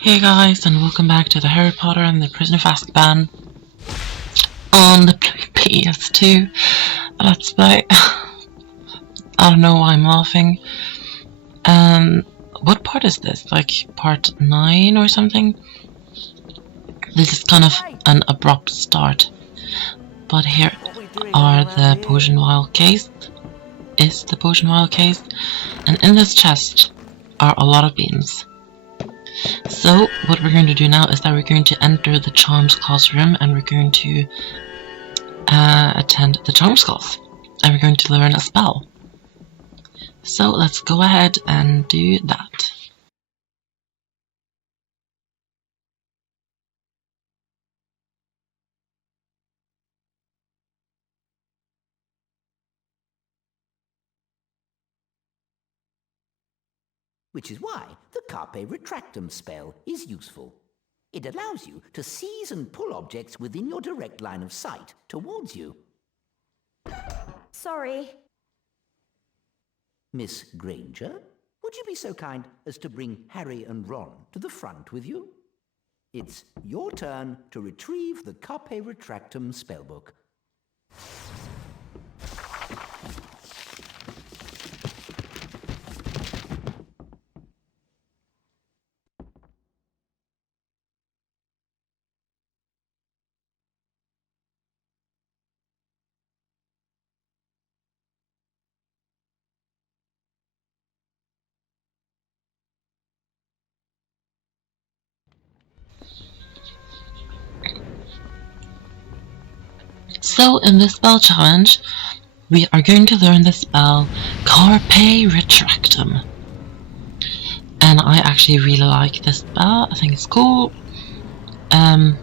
Hey guys, and welcome back to the Harry Potter and the Prisoner of Azkaban on the PS2 Let's Play. I don't know why I'm laughing. What part is this? Like part 9 or something? This is kind of an abrupt start. But here are the potion vial case. Is the potion vial case. And in this chest are a lot of beans. So what we're going to do now is that we're going to enter the Charms classroom and we're going to attend the Charms class. And we're going to learn a spell. So let's go ahead and do that. Which is why the Carpe Retractum spell is useful. It allows you to seize and pull objects within your direct line of sight towards you. Sorry. Miss Granger, would you be so kind as to bring Harry and Ron to the front with you? It's your turn to retrieve the Carpe Retractum spellbook. So in this spell challenge, we are going to learn the spell Carpe Retractum. And I actually really like this spell. I think it's cool. Something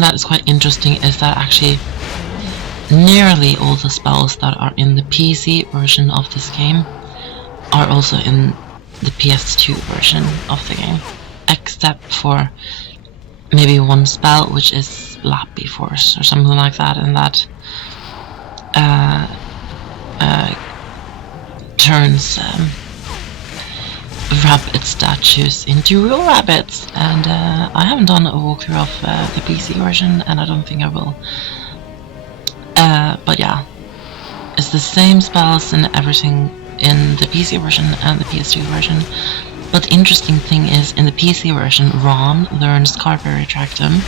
that is quite interesting is that actually nearly all the spells that are in the PC version of this game are also in the PS2 version of the game, except for maybe one spell, which is Lappy Force or something like that, and that turns rabbit statues into real rabbits. And I haven't done a walkthrough of the PC version, and I don't think I will. But yeah, it's the same spells and everything in the PC version and the PS2 version. But the interesting thing is, in the PC version, Ron learns Carpe Retractum.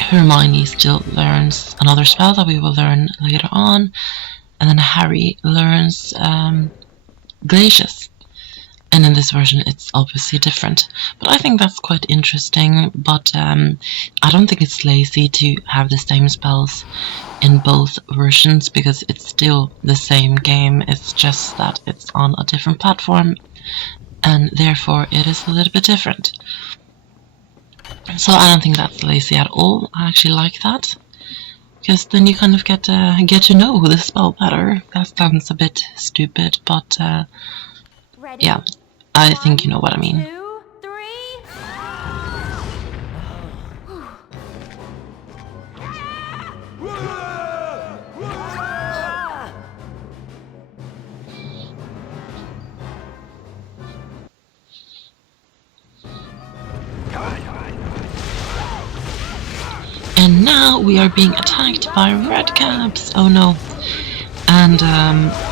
Hermione still learns another spell that we will learn later on. And then Harry learns Glacius. And in this version it's obviously different. But I think that's quite interesting. But I don't think it's lazy to have the same spells in both versions, because it's still the same game. It's just that it's on a different platform, and therefore it is a little bit different. So I don't think that's lazy at all. I actually like that, because then you kind of get to know the spell better. That sounds a bit stupid, but yeah, I think you know what I mean. 2, 3. And now we are being attacked by redcaps. Oh no. And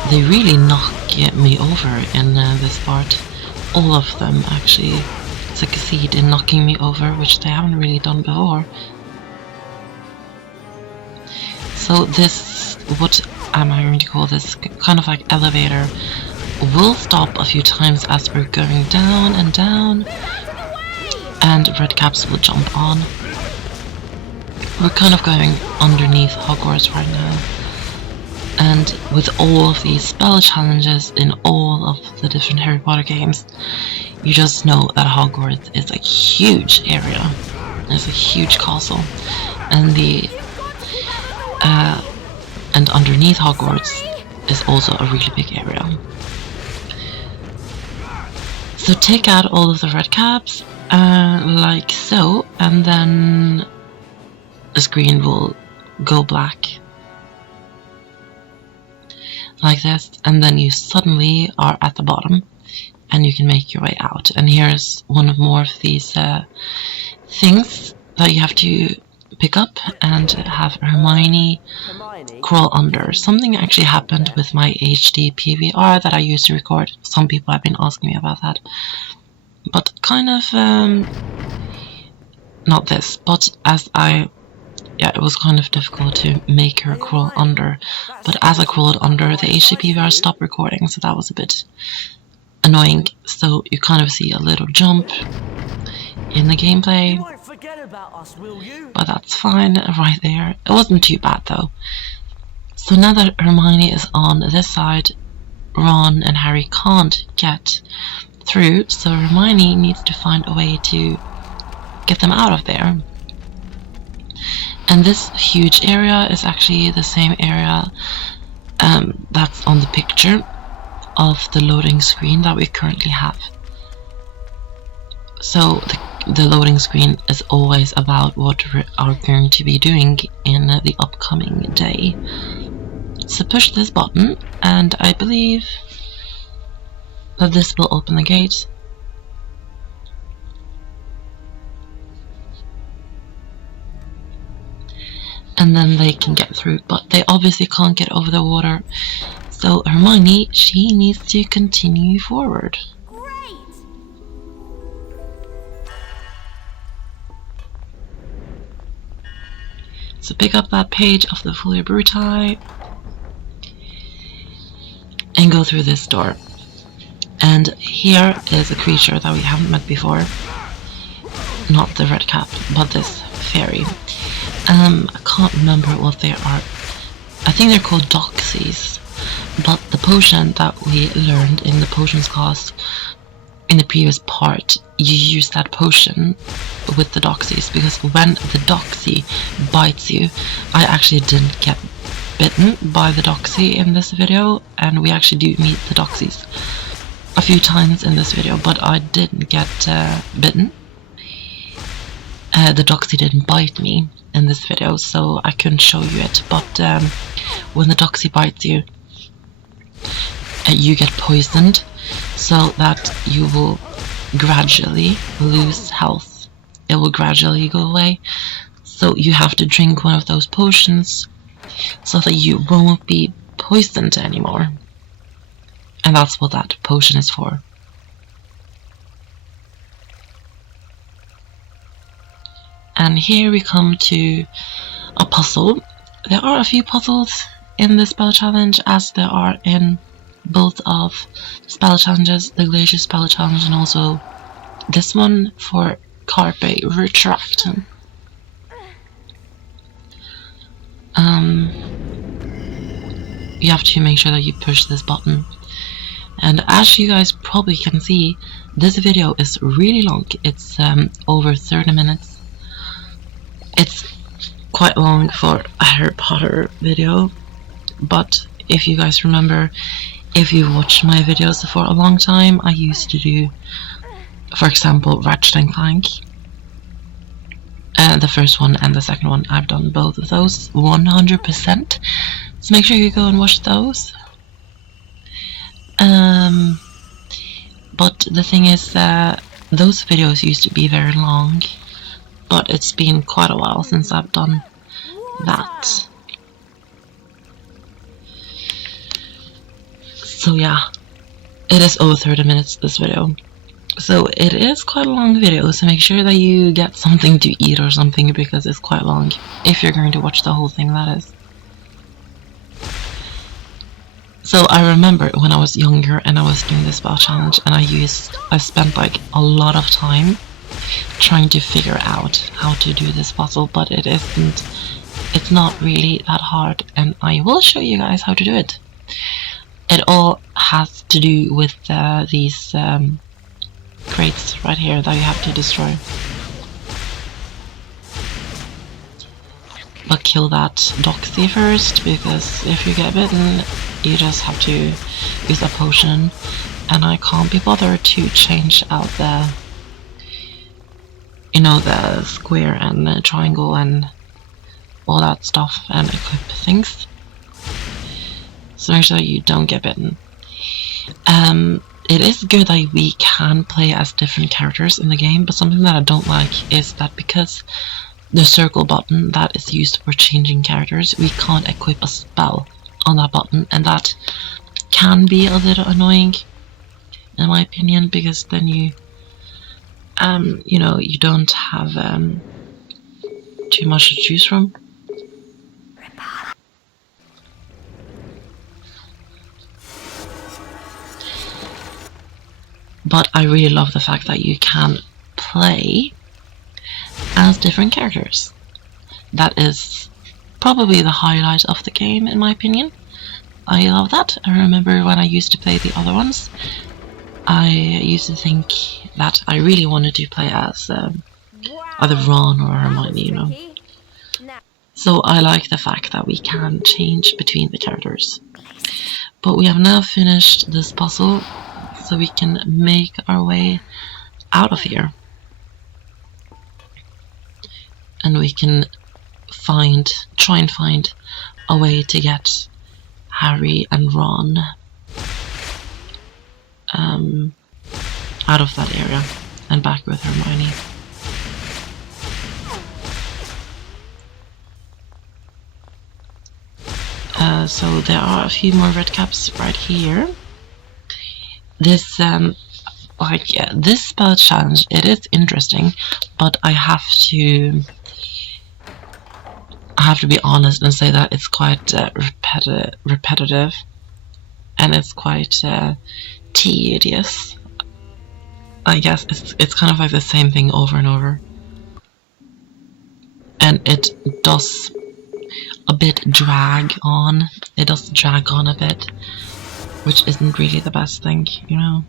they really knock me over in this part. All of them actually succeed in knocking me over, which they haven't really done before. So this, what am I going to call this, kind of like elevator, will stop a few times as we're going down and down, and redcaps will jump on. We're kind of going underneath Hogwarts right now. And with all of these spell challenges in all of the different Harry Potter games, you just know that Hogwarts is a huge area. It's a huge castle, and and underneath Hogwarts is also a really big area. So take out all of the red caps, like so, and then the screen will go black. Like this, and then you suddenly are at the bottom, and you can make your way out. And here's one of more of these things that you have to pick up and have Hermione crawl under. Something actually happened with my HD PVR that I used to record. Some people have been asking me about that. But kind of, not this, but it was kind of difficult to make her crawl under. But as I crawled under, the HD PVR stopped recording, so that was a bit annoying. So you kind of see a little jump in the gameplay, but that's fine right there. It wasn't too bad though. So now that Hermione is on this side, Ron and Harry can't get through, so Hermione needs to find a way to get them out of there. And this huge area is actually the same area that's on the picture of the loading screen that we currently have. So the loading screen is always about what we are going to be doing in the upcoming day. So push this button, and I believe that this will open the gate. And then they can get through, but they obviously can't get over the water. So Hermione, she needs to continue forward. So pick up that page of the Folia Bruti and go through this door. And here is a creature that we haven't met before. Not the red cap, but this fairy. I can't remember what they are. I think they're called doxies. But the potion that we learned in the potions class in the previous part, you use that potion with the doxies, because when the doxie bites you, I actually didn't get bitten by the doxie in this video, and we actually do meet the doxies a few times in this video, but I didn't get bitten. The doxie didn't bite me in this video, so I couldn't show you it, but when the doxie bites you, you get poisoned, so that you will gradually lose health. It will gradually go away, so you have to drink one of those potions so that you won't be poisoned anymore. And that's what that potion is for. And here we come to a puzzle. There are a few puzzles in this spell challenge, as there are in both of the spell challenges, the Glacier spell challenge and also this one for Carpe Retractum. You have to make sure that you push this button. And as you guys probably can see, this video is really long. It's over 30 minutes. It's quite long for a Harry Potter video, but if you guys remember, if you watched my videos for a long time, I used to do, for example, Ratchet & Clank. The first one and the second one, I've done both of those 100%. So make sure you go and watch those. But the thing is that those videos used to be very long, but it's been quite a while since I've done that. So yeah, it is over 30 minutes, this video. So it is quite a long video, so make sure that you get something to eat or something, because it's quite long, if you're going to watch the whole thing, that is. So I remember when I was younger and I was doing this spell challenge, and I spent like a lot of time trying to figure out how to do this puzzle, but it's not really that hard, and I will show you guys how to do it. It all has to do with these crates right here that you have to destroy. But kill that doxie first, because if you get bitten, you just have to use a potion, and I can't be bothered to change out the, you know, the square and the triangle and all that stuff and equip things. So make sure that you don't get bitten. it is good that we can play as different characters in the game, but something that I don't like is that because the circle button that is used for changing characters, we can't equip a spell on that button, and that can be a little annoying in my opinion, because then you know, you don't have too much to choose from. But I really love the fact that you can play as different characters. That is probably the highlight of the game, in my opinion. I love that. I remember when I used to play the other ones, I used to think that I really wanted to play as either Ron or Hermione, you know. So I like the fact that we can change between the characters. But we have now finished this puzzle, so we can make our way out of here. And we can try and find a way to get Harry and Ron out of that area and back with Hermione. So there are a few more red caps right here. This this spell challenge, it is interesting, but I have to be honest and say that it's quite repetitive, and it's quite tedious. I guess it's kind of like the same thing over and over, and it does a bit drag on. It does drag on a bit, which isn't really the best thing, you know.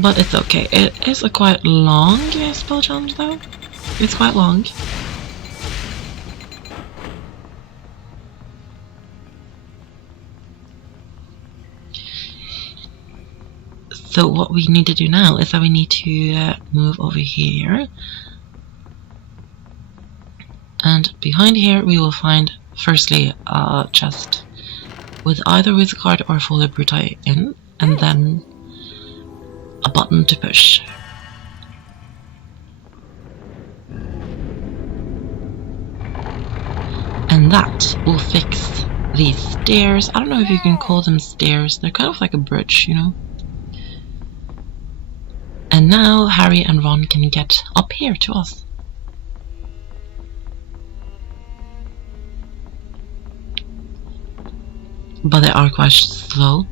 But it's okay. It is a quite long spell challenge though. It's quite long. So what we need to do now is that we need to move over here. And behind here we will find firstly a chest with either with a card or Folio Brutai in, and then a button to push. And that will fix these stairs. I don't know if you can call them stairs, they're kind of like a bridge, you know. And now Harry and Ron can get up here to us. But they are quite slow,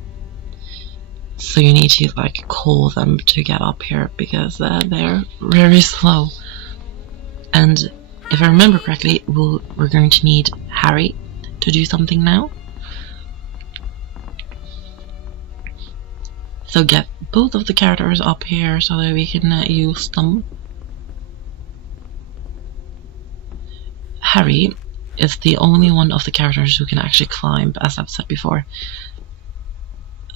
so you need to like call them to get up here because they're very slow. And if I remember correctly, we're going to need Harry to do something now. So get both of the characters up here so that we can use them. Harry is the only one of the characters who can actually climb, as I've said before.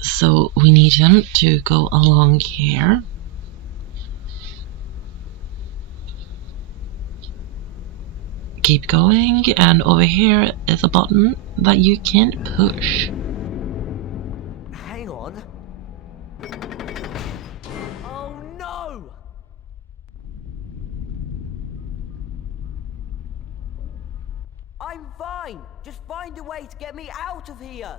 So we need him to go along here. Keep going, and over here is a button that you can push. Hang on. Oh no! I'm fine. Just find a way to get me out of here.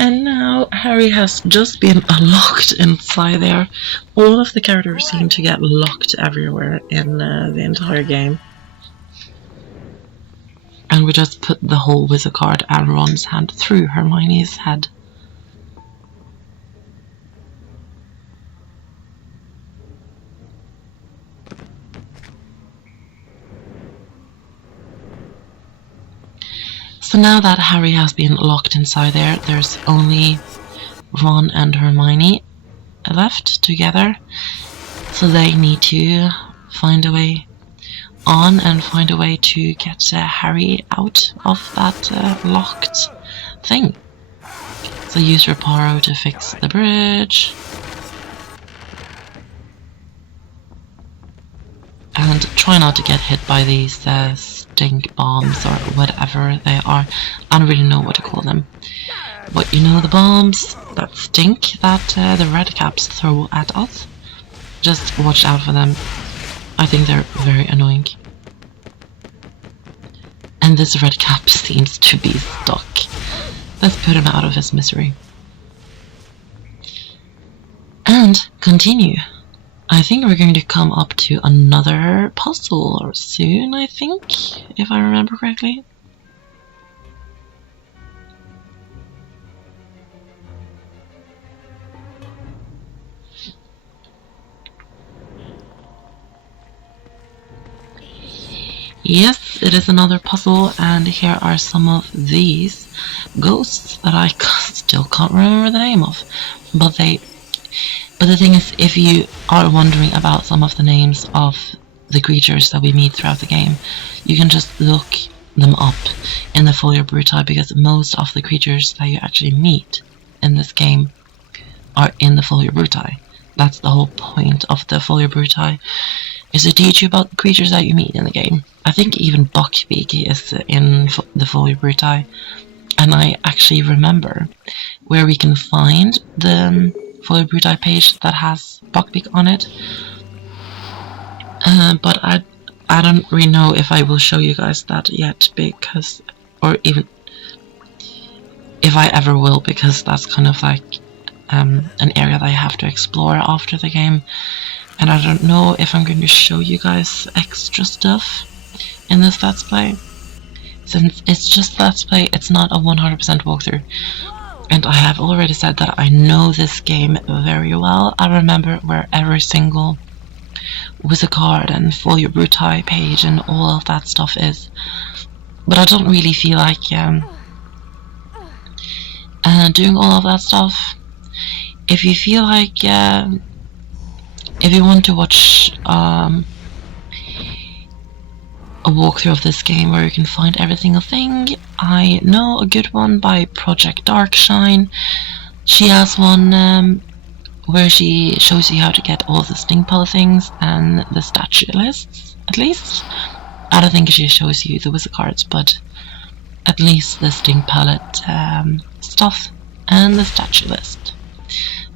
And now Harry has just been locked inside there. All of the characters seem to get locked everywhere in the entire game. And we just put the whole wizard card and Ron's hand through Hermione's head. So now that Harry has been locked inside there, there's only Ron and Hermione left together. So they need to find a way on and find a way to get Harry out of that locked thing. So use Reparo to fix the bridge. and try not to get hit by these stink bombs or whatever they are. I don't really know what to call them, but you know, the bombs that stink that the red caps throw at us. Just watch out for them. I think they're very annoying. And this red cap seems to be stuck. Let's put him out of his misery. And continue. I think we're going to come up to another puzzle soon, I think, if I remember correctly. Yes, it is another puzzle, and here are some of these ghosts that I still can't remember the name of. But the thing is, if you are wondering about some of the names of the creatures that we meet throughout the game, you can just look them up in the Folia Bruti, because most of the creatures that you actually meet in this game are in the Folia Bruti. That's the whole point of the Folia Bruti, is to teach you about the creatures that you meet in the game. I think even Buckbeak is in the Folia Bruti, and I actually remember where we can find the Folia Bruti page that has Buckbeak on it. But I don't really know if I will show you guys that yet, because, or even if I ever will, because that's kind of like an area that I have to explore after the game. And I don't know if I'm going to show you guys extra stuff in this Let's Play. Since it's just Let's Play, it's not a 100% walkthrough. And I have already said that I know this game very well. I remember where every single wizard card and Folia Bruti page and all of that stuff is. But I don't really feel like doing all of that stuff. If you feel like if you want to watch a walkthrough of this game where you can find every single thing, I know a good one by Project Darkshine. She has one where she shows you how to get all the stink palette things and the statue lists, at least. I don't think she shows you the wizard cards, but at least the stink palette stuff and the statue list.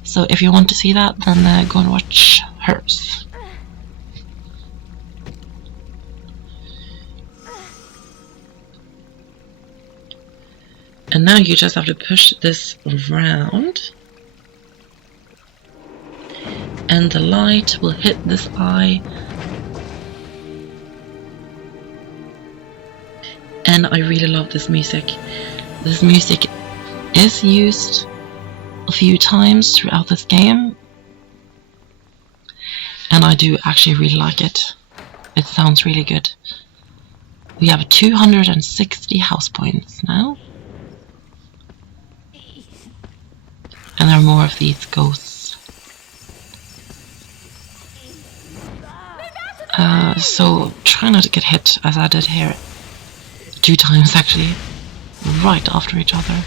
So if you want to see that, then go and watch hers. And now you just have to push this around, and the light will hit this eye. And I really love this music. This music is used a few times throughout this game, and I do actually really like it. It sounds really good. We have 260 house points now, and there are more of these ghosts. So try not to get hit, as I did here 2 times actually, right after each other.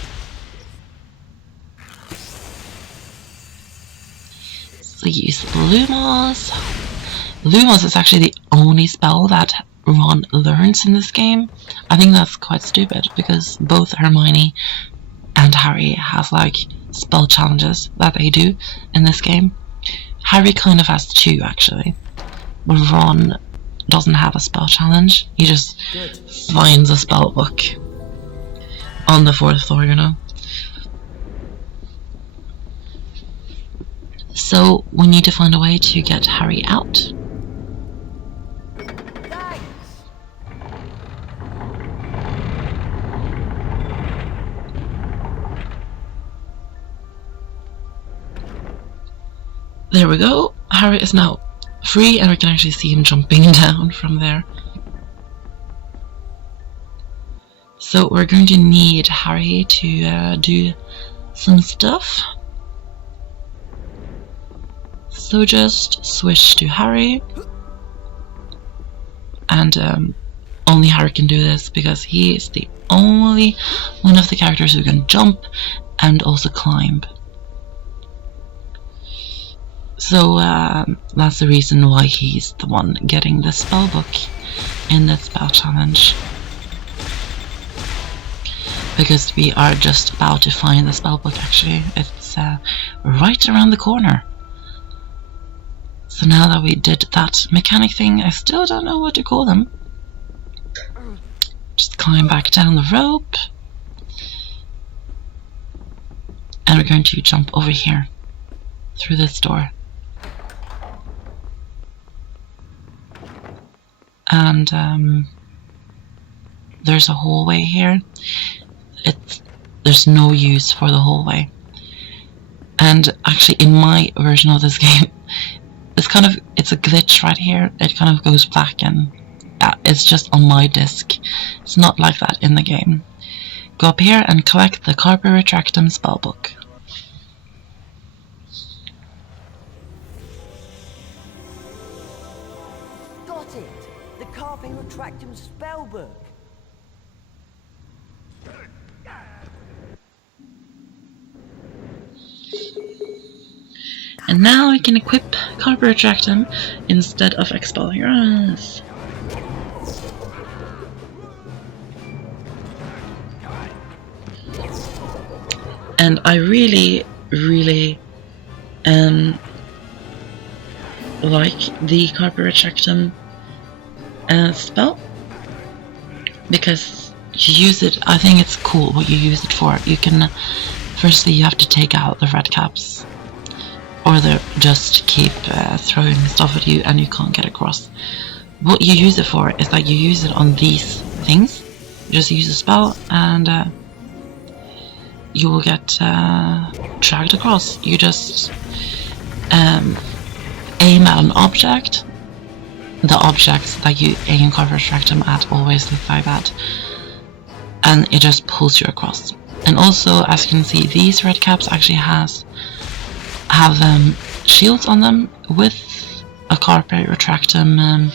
So use Lumos. Lumos is actually the only spell that Ron learns in this game. I think that's quite stupid, because both Hermione and Harry have like spell challenges that they do in this game. Harry kind of has 2 actually, but Ron doesn't have a spell challenge. He just finds a spell book on the 4th floor, you know. So we need to find a way to get Harry out. There we go. Harry is now free, and we can actually see him jumping down from there. So we're going to need Harry to do some stuff. So just switch to Harry, and only Harry can do this, because he is the only one of the characters who can jump and also climb. So that's the reason why he's the one getting the spell book in the spell challenge. Because we are just about to find the spell book actually. It's right around the corner. So now that we did that mechanic thing, I still don't know what to call them. Just climb back down the rope. And we're going to jump over here. Through this door. And there's a hallway here. There's no use for the hallway. And actually in my version of this game, it's a glitch right here. It kind of goes black and it's just on my disc. It's not like that in the game. Go up here and collect the Carpe Retractum spellbook. Got it! The Carpe Retractum spellbook. And now we can equip Carpe Retractum instead of Expelliarmus. And I really like the Carpe Retractum spell, because you use it. I think it's cool what you use it for. You can, firstly you have to take out the red caps, or they just keep throwing stuff at you and you can't get across. What you use it for is that you use it on these things. You just use a spell and you will get dragged across. You just aim at an object. The objects that you aim Carpe Retractum at always look like that, and it just pulls you across. And also, as you can see, these red caps actually have shields on them with a Carpe Retractum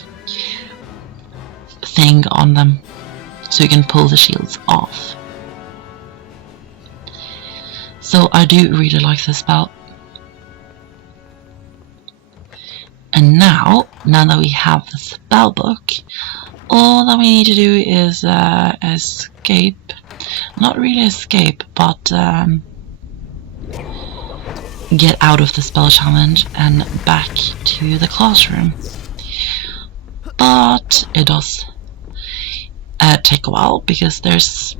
thing on them, so you can pull the shields off. So I do really like this spell. And now that we have the spell book, all that we need to do is escape. Not really escape, but get out of the spell challenge and back to the classroom. But it does take a while, because there's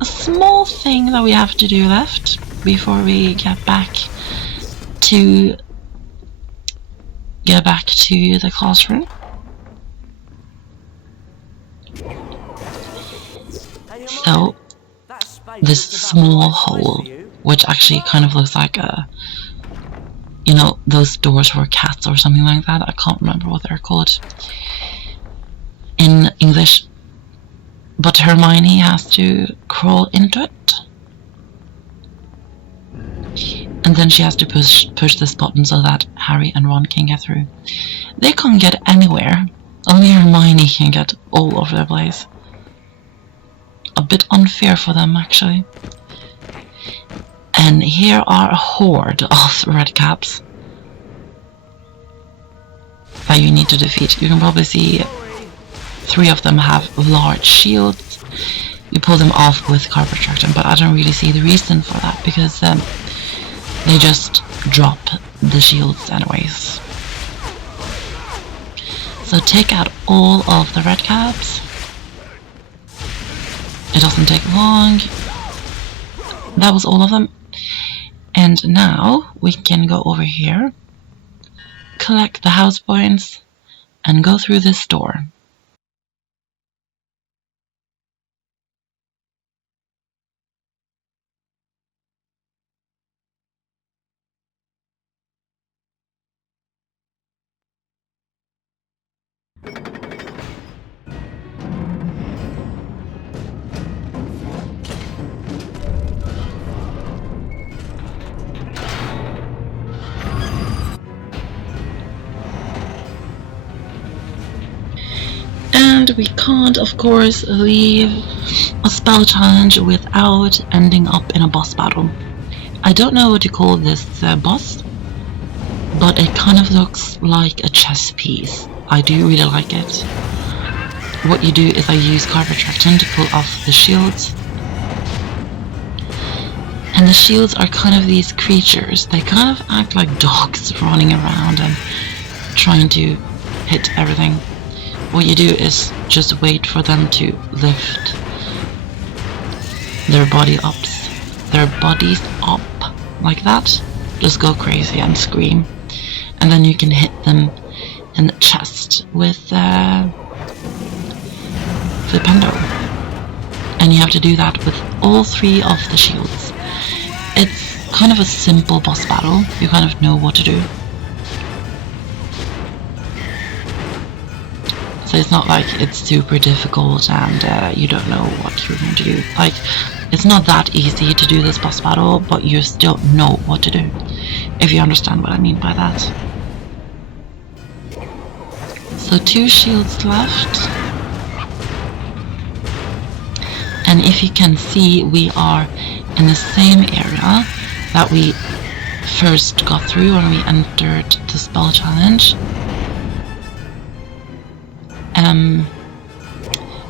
a small thing that we have to do left before we get back to the classroom. So this small hole, which actually kind of looks like a, you know, those doors for cats or something like that. I can't remember what they're called in English, but Hermione has to crawl into it, and then she has to push this button so that Harry and Ron can get through. They can't get anywhere. Only Hermione can get all over the place. A bit unfair for them, actually. And here are a horde of red caps that you need to defeat. You can probably see 3 of them have large shields. You pull them off with Carpe Retractum, but I don't really see the reason for that, because they just drop the shields anyways. So take out all of the red caps. It doesn't take long. That was all of them. And now we can go over here, collect the house points, and go through this door. And we can't, of course, leave a spell challenge without ending up in a boss battle. I don't know what to call this boss, but it kind of looks like a chess piece. I do really like it. What you do is I use Carpe Retractum to pull off the shields. And the shields are kind of these creatures. They kind of act like dogs running around and trying to hit everything. What you do is just wait for them to lift their bodies up like that. Just go crazy and scream. And then you can hit them in the chest with Flipendo. And you have to do that with all 3 of the shields. It's kind of a simple boss battle. You kind of know what to do. So it's not like it's super difficult and you don't know what you're going to do. Like, it's not that easy to do this boss battle, but you still know what to do, if you understand what I mean by that. So 2 shields left. And if you can see, we are in the same area that we first got through when we entered the spell challenge.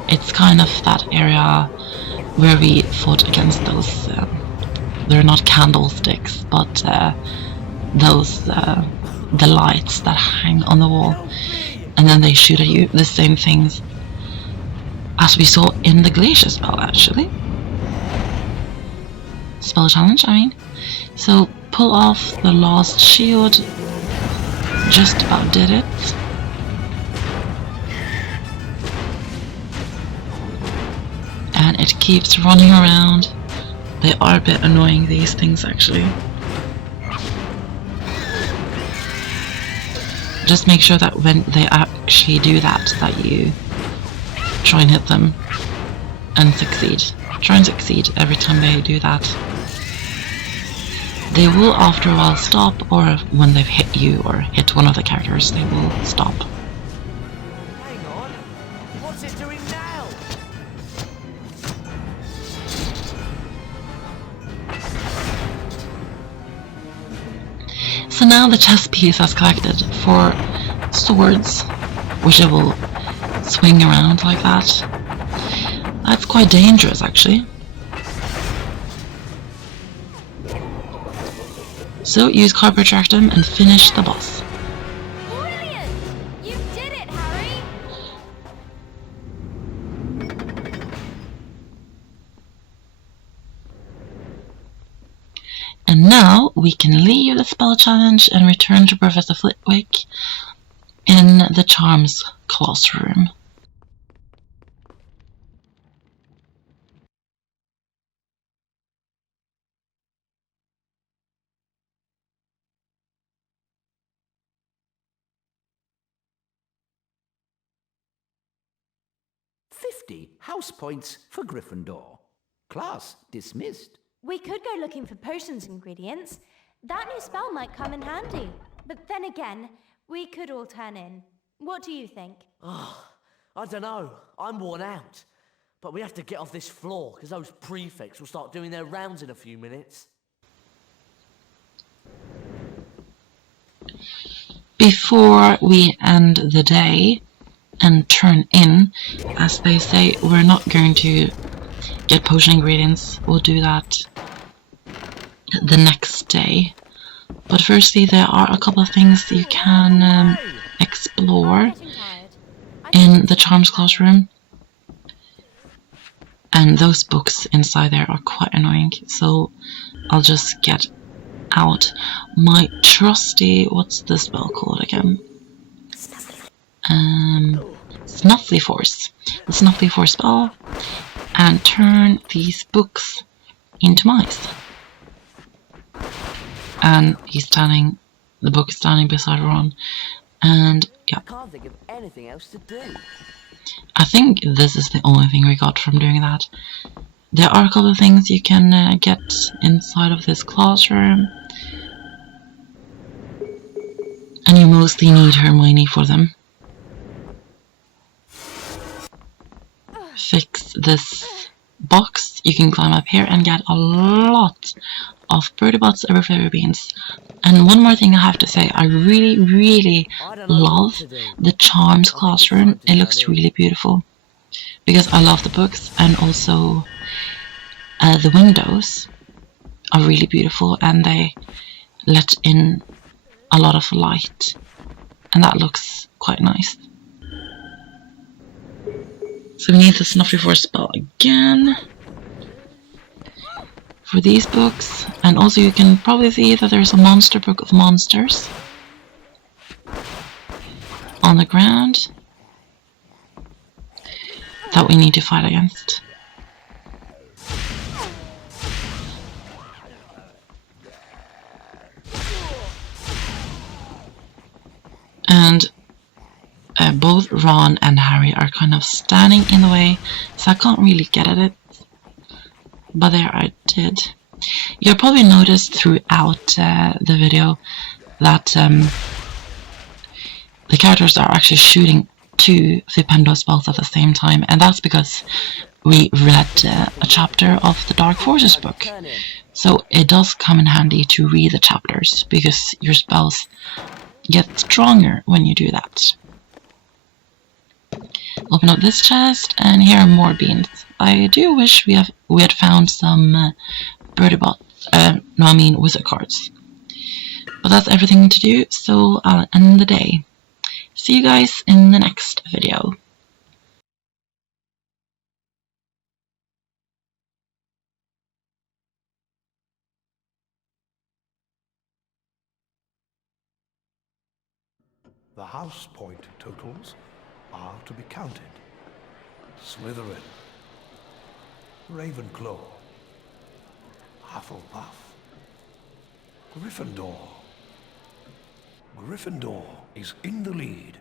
It's kind of that area where we fought against those, they're not candlesticks, but those, the lights that hang on the wall, and then they shoot at you, the same things as we saw in the glacier spell, actually. Spell challenge, I mean. So pull off the last shield. Just about did it. And it keeps running around. They are a bit annoying, these things, actually. Just make sure that when they actually do that, that you try and hit them and succeed. Try and succeed every time they do that. They will after a while stop, or when they've hit you or hit one of the characters, they will stop. Hang on. What's it doing now? So now the chess piece has collected 4 swords, which it will swing around like that. That's quite dangerous, actually. So use Carpe Retractum and finish the boss. Brilliant! You did it, Harry! And now we can leave the spell challenge and return to Professor Flitwick in the Charms classroom. House points for Gryffindor. Class dismissed. We could go looking for potions ingredients. That new spell might come in handy. But then again, we could all turn in. What do you think? I don't know. I'm worn out. But we have to get off this floor, because those prefects will start doing their rounds in a few minutes. Before we end the day and turn in, as they say, we're not going to get potion ingredients. We'll do that the next day. But firstly, there are a couple of things you can explore in the Charms classroom. And those books inside there are quite annoying, so I'll just get out my trusty, what's the spell called again? Snuffly Force. The Snuffly Force spell, and turn these books into mice. And the book is standing beside Ron, and yeah. I can't think of anything else to do. I think this is the only thing we got from doing that. There are a couple of things you can get inside of this classroom, and you mostly need Hermione for them. Fix this box you can climb up here and get a lot of birdie bots over flavor beans. And one more thing I have to say, I really love the Charms classroom. It looks really beautiful because I love the books, and also the windows are really beautiful and they let in a lot of light, and that looks quite nice. So we need the Snuffy Force spell again for these books, and also you can probably see that there's a monster book of monsters on the ground that we need to fight against. And both Ron and Harry are kind of standing in the way, so I can't really get at it, but there I did. You'll probably noticed throughout the video that the characters are actually shooting 2 Flipendo spells at the same time, and that's because we read a chapter of the Dark Forces book. So it does come in handy to read the chapters, because your spells get stronger when you do that. Open up this chest, and here are more beans. I do wish we had found some birdie bots. Wizard cards. But that's everything to do, so I'll end the day. See you guys in the next video. The house point totals are to be counted. Slytherin, Ravenclaw, Hufflepuff, Gryffindor. Gryffindor is in the lead